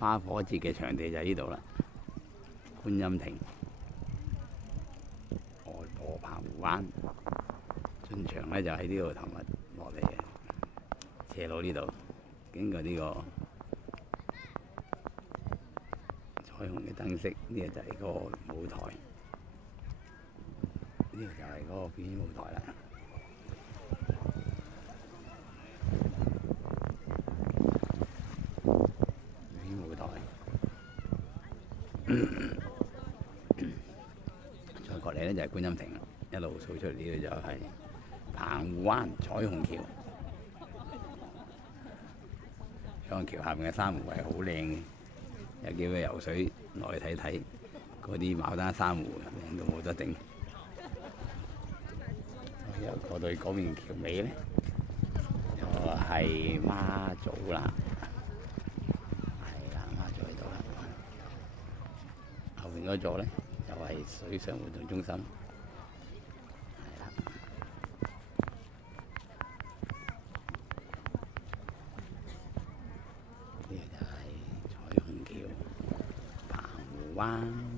花火節嘅場地就喺呢度啦，觀音亭、外婆澎湖灣進場呢，就喺呢度頭物落嚟嘅斜路呢度，經過呢個彩虹嘅燈飾，呢個就係個舞台，呢個就係嗰個表演舞台啦。表演舞台，再過嚟呢，就係觀音亭啦，一路掃出嚟呢度就係澎湖灣彩虹橋。彩虹橋下面嘅珊瑚係好靚嘅，有機會游水落去睇睇，嗰啲牡丹珊瑚靚到冇得頂。又過到嗰邊橋尾咧，就係媽祖啦，係啦，媽祖喺度啦。後邊嗰座咧就係水上活動中心，係啦。呢個就係彩虹橋、澎湖灣。